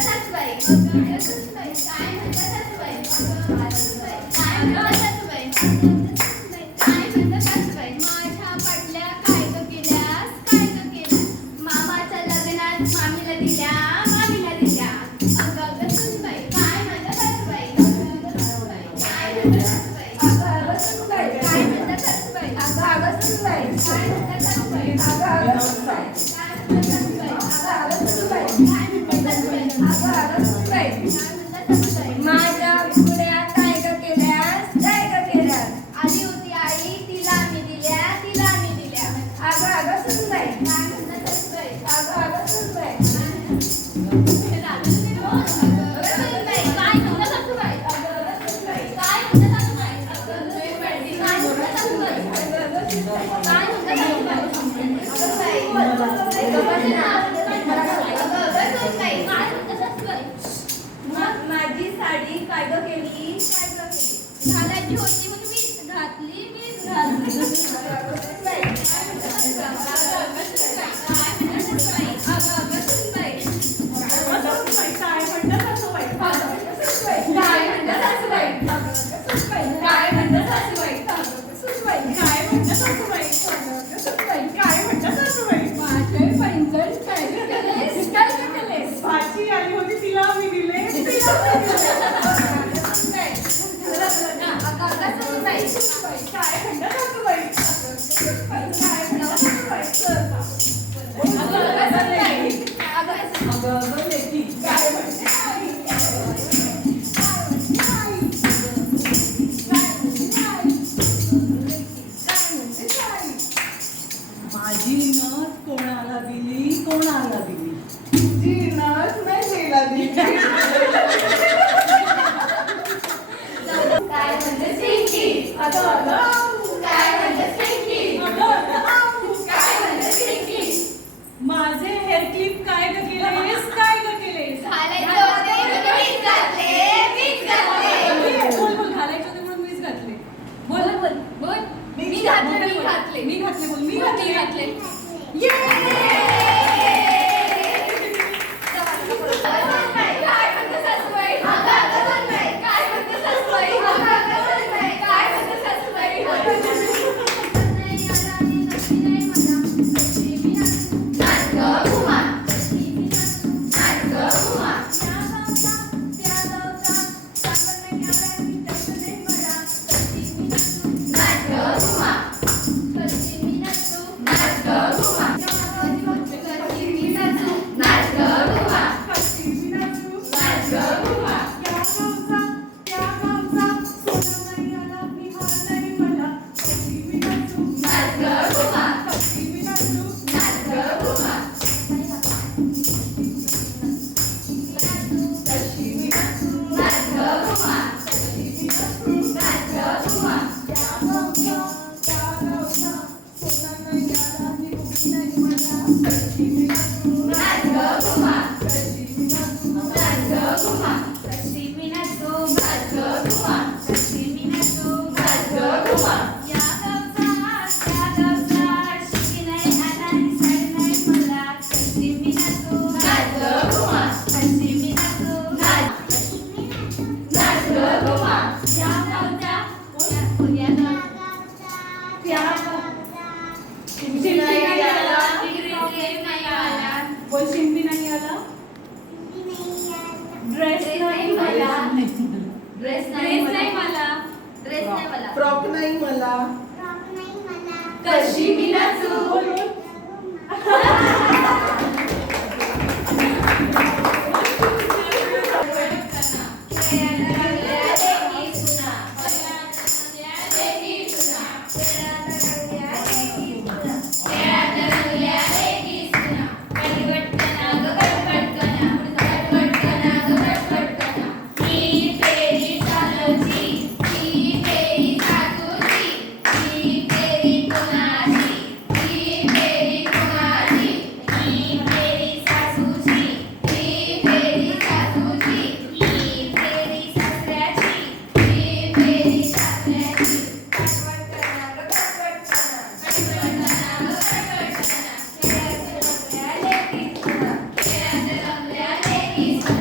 Das sagt man extra. Das ist माझी साडी काय केली? काय केली? 这咋？Thank you. Ladies.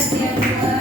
Obrigada.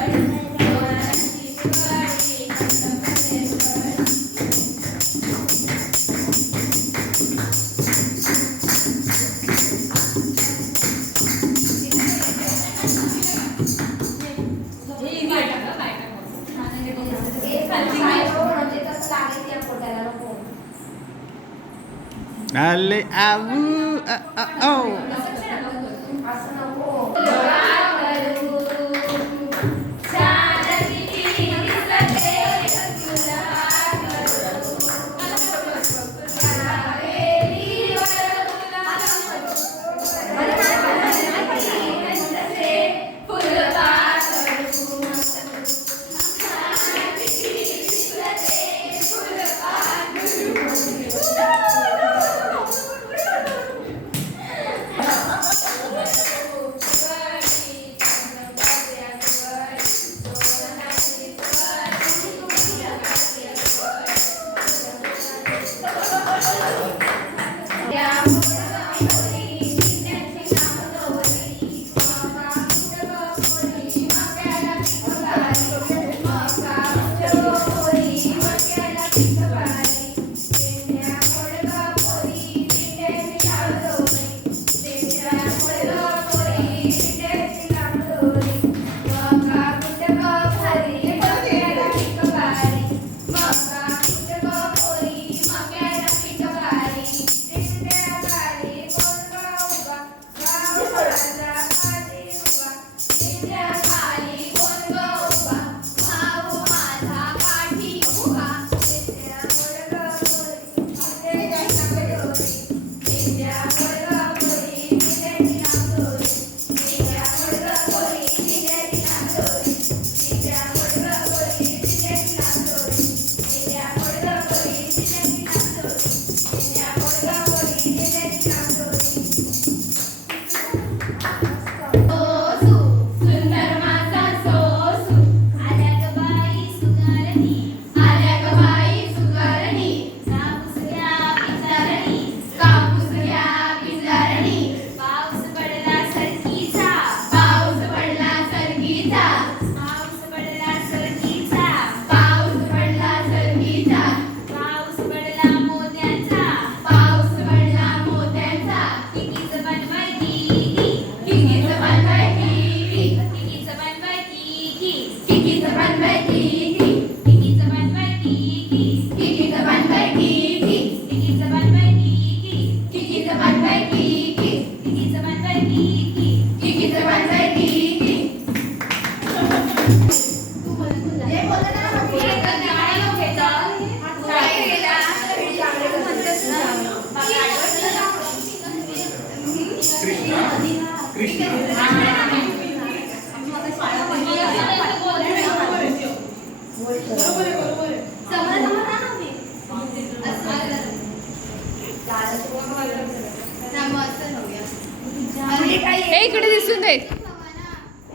हे इकडे दिसून दे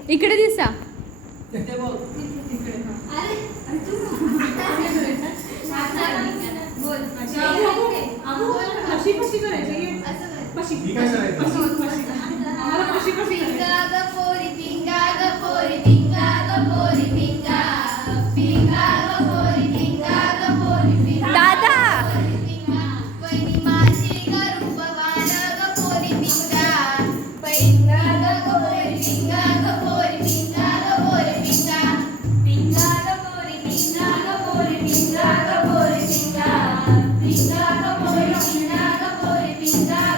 इकडे दिसा करायचं felicidade.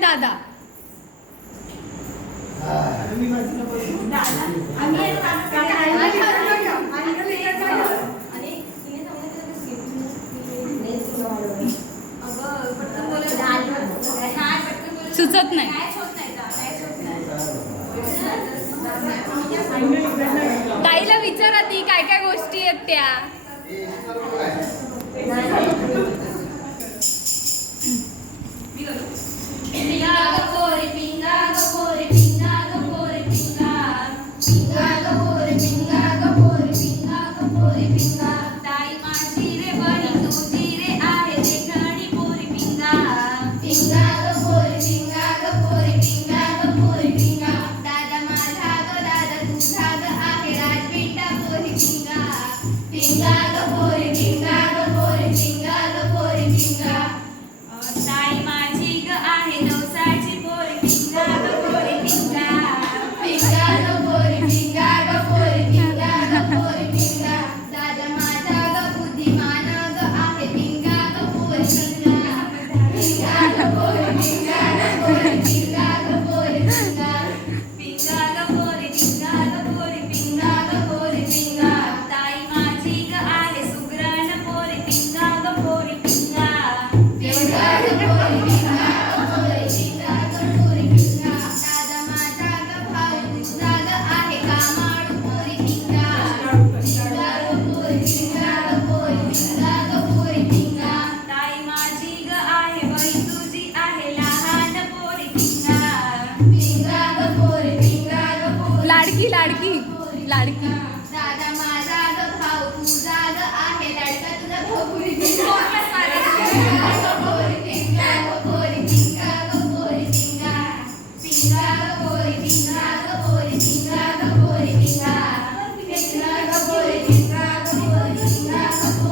दादा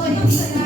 Deus.